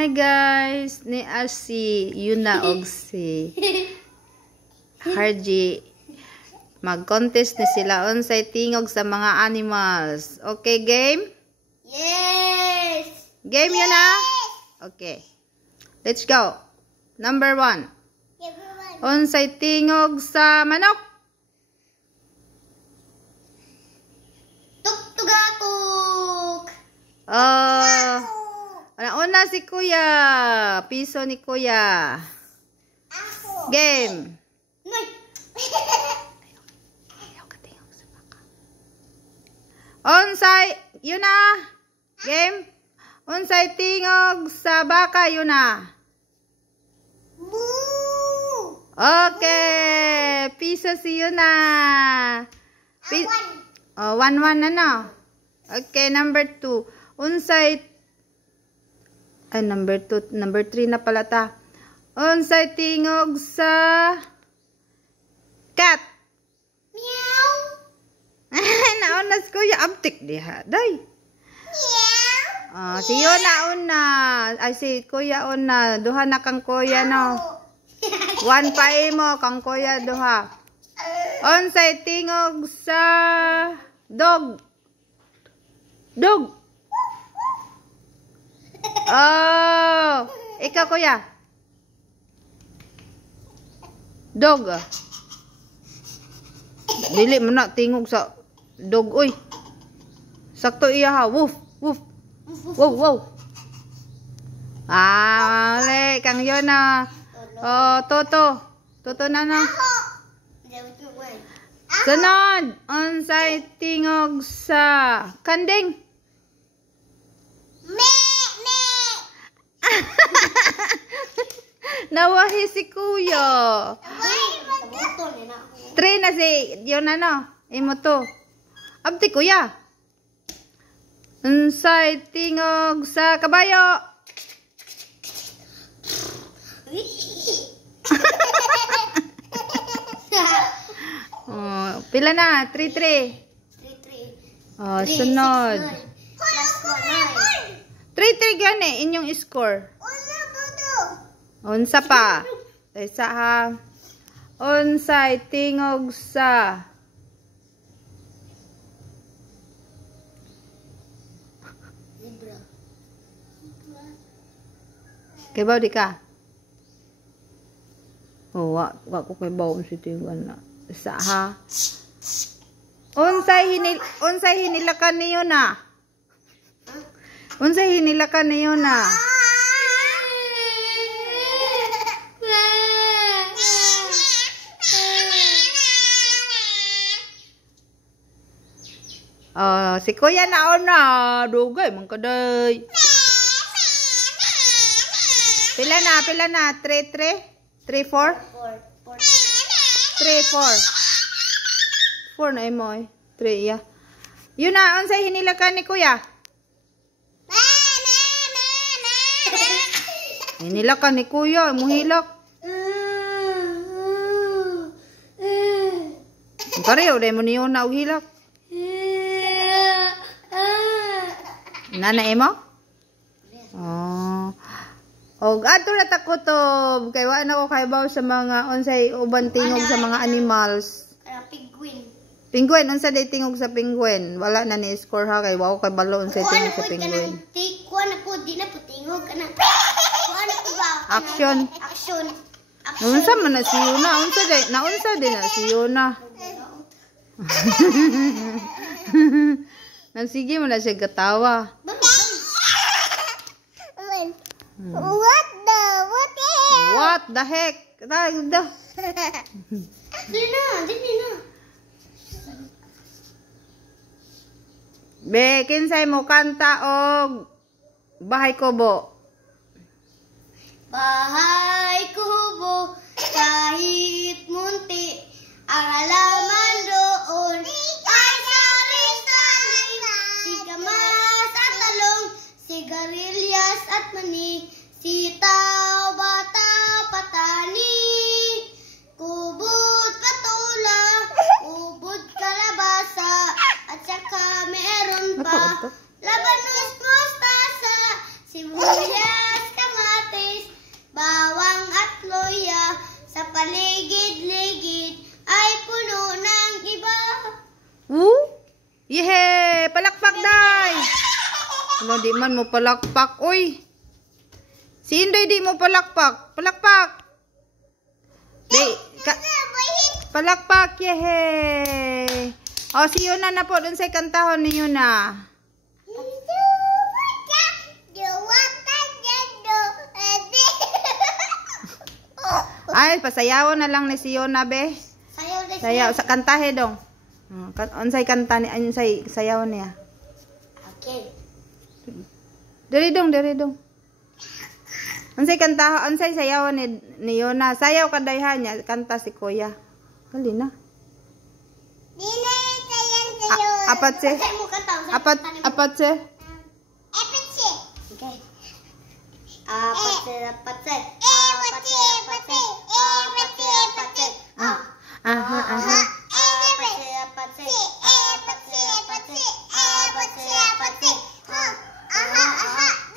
Hi guys, ni si Yuna og si Harji. Mag-contest ni sila unsay tingog sa mga animals. Okay, game? Yes! Game yun na? Okay. Let's go. Number 1. Unsay tingog sa manok? Tuk-tugatuk! Una si Kuya. Piso ni Kuya. Game. Unsay, yun na. Game. Unsay tingog sa baka, yun na. Boo! Okay. Piso si yun na. 1-1 na no. Okay, number 2. Unsay, number 2, number 3 na pala ta. Unsay tingog sa cat? Meow! Naunas ko ya abtik diha. Day. Meow! Si Yuna una. Ay si Kuya una. Duha na kang Kuya no. 1 pa imo kang Kuya duha. Unsay tingog sa dog? Dog. Oh, ikaw Kuya. Dog. Dili mo na tingog sa dog oy. Sakto iya ha. Woof, woof. Wow, wow. Mali kang yon na. Oh, Toto. Toto na na. Sunod, unsay tingog sa kanding? Me! Nawahi si Kuya. 3 na si yun ano. Imo to. Abdi Kuya. Unsay tingog sa kabayo? Pila na? 3-3. Sunod. 3-3 gani inyong score. Unsa pa? Isa ha. Unsay tingog sa Libra. kay baw di ka? Wa ko kay baw si tingog na. Isa ha. Unsay hinilakan niyo na? Unsay hinilakan niyo na? Si Kuya nauna. Dugay man kaday. Pila na? 3-3? 3-4? 3-4. 4 na imo eh. 3 iya. Yun na, unsay hinilakan ni Kuya? Hinilakan ni Kuya, muhilak. Pareho dai mo niyo na og hilak. Nana imo? Og ato na takutob kay wa na ko kaybaw sa mga unsay uban tingog sa mga animals. Penguin. Penguin, unsa day tingog sa penguin? Wala na ni score ha kay wa ko kay balo unsay tingog sa penguin. Kuha na po, di na po tingog ka na. Kuha na po ba? Action. Unsa man na si Yuna? Unsa din na si Yuna? Nagsige mo na siya gatawa. What the heck? Dili na. Be, kinsay mo kanta og Bahay Kubo? Bahay kubo, kahit munti, ang halaman doon ay sari-sari. Sigamas at talong, sigarilyas at mani, sitaw, bata, patani, kubot, patula, ubod, kalabasa, at saka meron pa labanos, mustasa, sibuyas, di man mo palakpak. Uy. Si Indoy di mo palakpak. Palakpak. Di. Palakpak. Yehey. O, si Yuna na po. Dun sa'y kantahon ni Yuna. Ay, pasayawon na lang ni si Yuna, be. Sayaw. Sa kantahe dong. Unsay kanta ni unsay sayaw niya. Okay. Diri dong. Unsay kanta, unsay sayaw ni Yona. Sayaw kadayhan niya, kanta si Kuya. Dali na. Apat se. Apat se. Okay. Aha.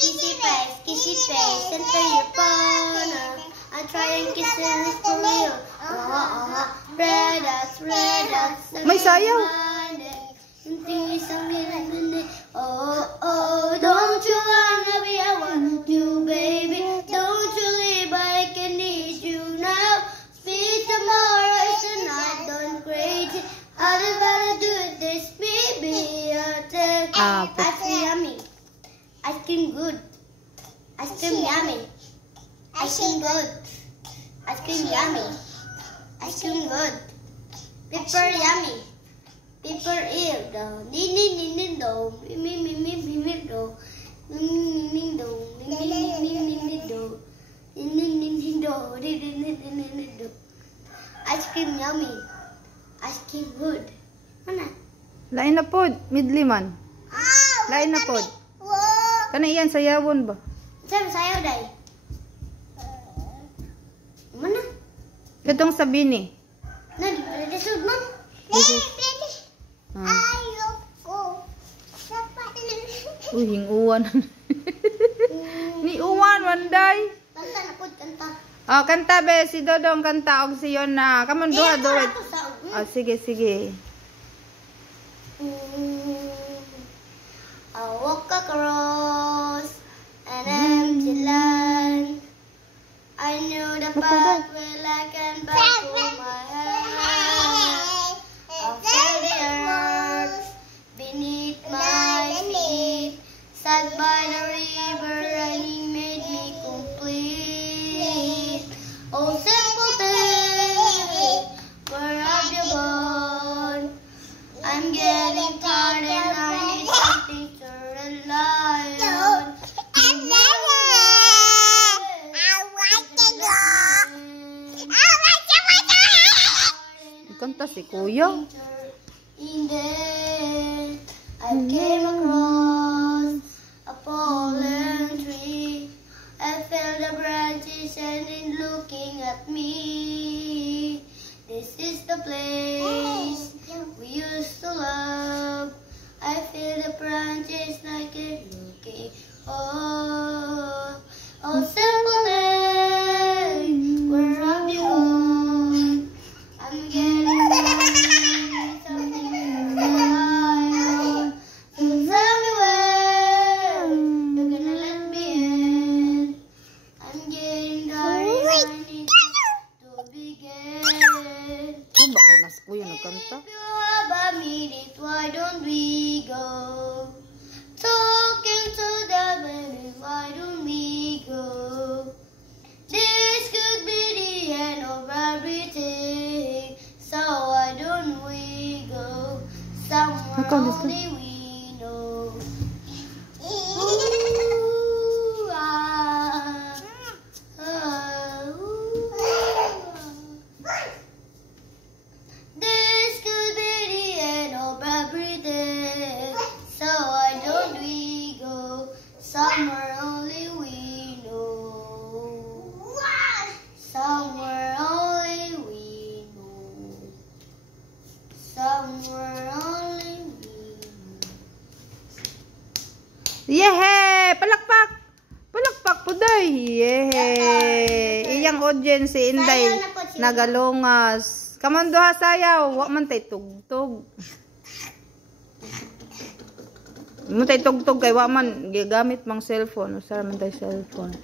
Kissy face, center your phone. I try and kiss and whisper you. Red dots. May sayaw. Oh, don't you wanna be? I want you, baby. Don't you leave, I can need you now. Speak tomorrow, it's the night, don't crazy. I don't wanna do this, baby. I'll tell you. Ice cream yummy. Ice cream good. Ice cream yummy. Ice cream good. Ice cream yummy. Ice cream good. Pepper yummy. Pepper ear do. Nin do. Me do. Nin do. Do. Ice cream yummy. Ice cream good. Mana? Lain na pod, midli man. Lain na pod. Kana iyan sayawon ba? Sabi sayaw day. Mana? Katong sabi ni. Nadisod man. Ayoko. Uy, hinguwan. Ni uwan, wanday. Kanta na pod, kanta. Oh, kanta be, si Dodong kanta og si Yona. Kamon duha. Oh, sige. I walk across an empty land. I knew the path where I can back to my hand. I felt the earth beneath my feet. Sat by the river and he made me complete. Oh, simple thing, where have you gone? I'm getting tired and I need something to rely on. Kanta si Kuya. In there, I came across a fallen tree. I felt the branches and it looking at me. This is the place we used to love. I feel the branches like it looking. Oh, simple thing, where have you gone? I'm getting something to rely on. So tell me where you're gonna let me in. I'm getting tired, I need to begin. Saan ba kayo nas Kuya nagkanta? If you have a minute, why don't we go? Talking to the baby, why don't we go? This could be the end of everything. So why don't we go somewhere only we know? Ooh, ooh. This could be the end of everything. So why don't we go somewhere only we know? Somewhere only we know. Somewhere only we know. Yehe! Palakpak! Palakpak po day! Yehe! Iyang audience si Inday Sayaw na po siya. nagalungas. Kamon duha sayaw, wa man tay tugtog. Mo tay tugtog kay wa man gigamit mang cellphone, usa man tay cellphone.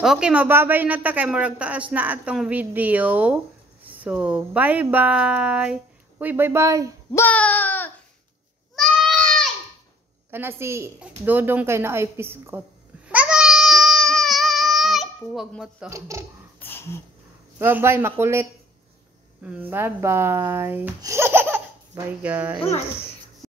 Okay, mababay na ta kay murag taas na atong video. So, bye-bye. Uy, bye-bye. Bye! Bye! Kana si Dodong kay na ay piskot. Bye-bye! Puwag mo to. Bye-bye, makulit. Bye-bye. Bye, guys.